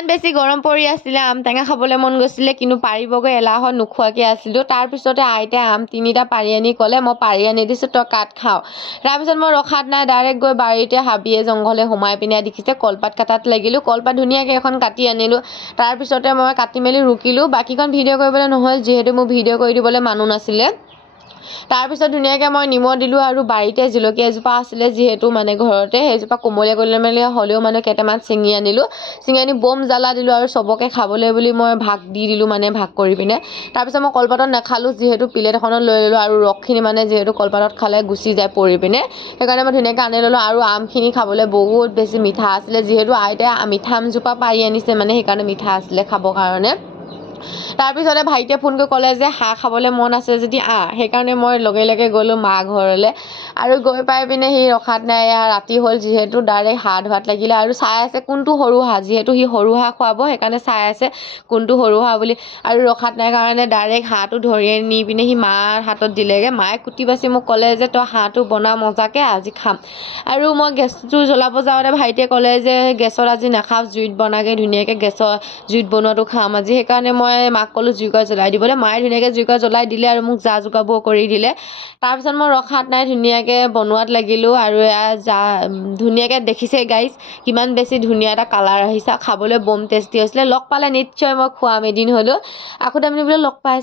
ইমান বেছি গৰম পৰি আছিলে আম টেঙা খাবলৈ মন গৈছিলে কিন্তু পাৰিবগৈ এলাহত নোখোৱাকৈ আছিলোঁ। তাৰপিছতে আইতাই আম 3টা পাৰি আনি ক'লে মই পাৰি আনি দিছোঁ তই কাট খাওঁ। তাৰপিছত মই ৰখাত নাই ডাইৰেক্ট গৈ বাৰীতে হাবিয়ে জংঘলে সোমাই পিনে দেখিছে কলপাত কাটাত লাগিলোঁ। কলপাত ধুনীয়াকৈ এখন কাটি আনিলোঁ। তাৰপিছতে মই কাটি মেলি ৰুকিলোঁ। বাকীখন ভিডিঅ' কৰিবলৈ নহ'ল যিহেতু মোৰ ভিডিঅ' কৰি দিবলৈ মানুহ নাছিলে। তাৰপিছত ধুনীয়াকৈ মই নিমখ দিলোঁ আৰু বাৰীতে জলকীয়া এজোপা আছিলে যিহেতু মানে ঘৰতে সেইজোপা কোমলীয়া হ'লেও মানে কেইটামান ছিঙি আনিলোঁ। ছিঙি আনি বম জ্বালা দিলোঁ আৰু চবকে খাবলৈ বুলি মই ভাগ দি দিলোঁ মানে ভাগ কৰি পিনে। তাৰপিছত মই কলপাতত নাখালোঁ যিহেতু প্লেট এখনত লৈ ল'লোঁ আৰু ৰসখিনি মানে যিহেতু কলপাতত খালে গুচি যায় পৰি পিনে সেইকাৰণে মই ধুনীয়াকৈ আনি ল'লোঁ আৰু আমখিনি খাবলৈ বহুত বেছি মিঠা আছিলে যিহেতু আইতাই মিঠা আমজোপা পাৰি আনিছে মানে সেইকাৰণে মিঠা আছিলে খাবৰ কাৰণে। তাৰপিছতে ভাইটিয়ে ফোন কৰি ক'লে যে হাঁহ খাবলৈ মন আছে যদি সেইকাৰণে মই লগে লগে গ'লোঁ মা ঘৰলৈ আৰু গৈ পাই পিনে সি ৰখাত নাই ৰাতি হ'ল যিহেতু ডাইৰেক্ট হাঁহ ধোৱাত লাগিলে আৰু চাই আছে কোনটো সৰু হাঁহ যিহেতু সি সৰু হাঁহ খুৱাব সেইকাৰণে চাই আছে কোনটো সৰু হাঁহ বুলি আৰু ৰখাত নাই কাৰণে ডাইৰেক্ট হাঁহটো ধৰি নি পিনে সি মাৰ হাতত দিলেগৈ। মায়ে কুটি বাচি মোক ক'লে যে তই হাঁহটো বনা মজাকৈ আজি খাম আৰু মই গেছটো জ্বলাব যাওঁতে ভাইটিয়ে ক'লে যে গেছত আজি নাখাওঁ জুইত বনাকৈ ধুনীয়াকৈ গেছৰ জুইত বনোৱাটো খাম আজি। সেইকাৰণে মই মাক ক'লোঁ জুইকুৰা জ্বলাই দিবলৈ। মায়ে ধুনীয়াকৈ জুইকুৰা জ্বলাই দিলে আৰু মোক যা যোগাৰবোৰ কৰি দিলে। তাৰপিছত মই ৰখাত নাই ধুনীয়াকৈ বনোৱাত লাগিলোঁ আৰু ধুনীয়াকৈ দেখিছে গাইজ কিমান বেছি ধুনীয়া এটা কালাৰ আহিছে খাবলৈ বম টেষ্টি হৈছিলে। লগ পালে নিশ্চয় মই খুৱাম এদিন হ'লেও আকৌ আমি বোলে লগ পাই